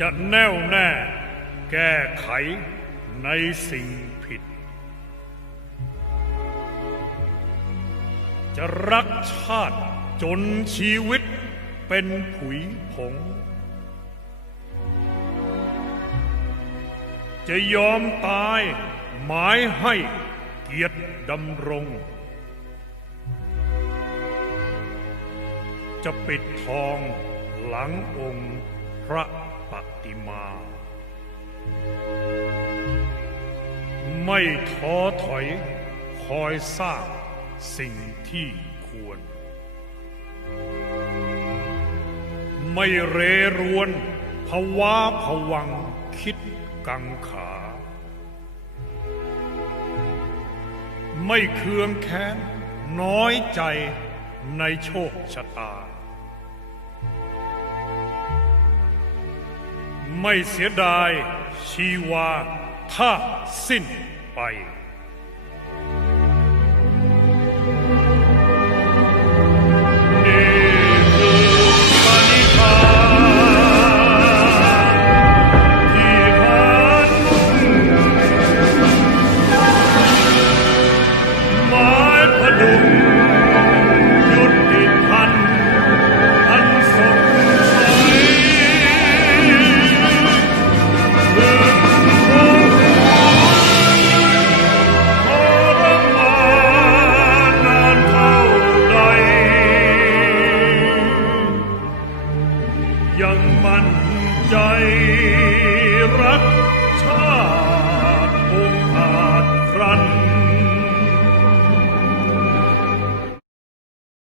จะแน่วแน่แก้ไขในสิ่งผิด จะรักชาติจนชีวิตเป็นผุยผง จะยอมตายหมายให้เกียรติดำรง จะปิดทองหลังองค์พระ ปฏิมา ไม่ท้อถอยคอยสร้างสิ่งที่ควร ไม่เรรวนภาวะผวังคิดกังขา ไม่เคืองแค้นน้อยใจในโชคชะตา ไม่เสียดายชีวาถ้าสิ้นไป ยังมั่นใจรัก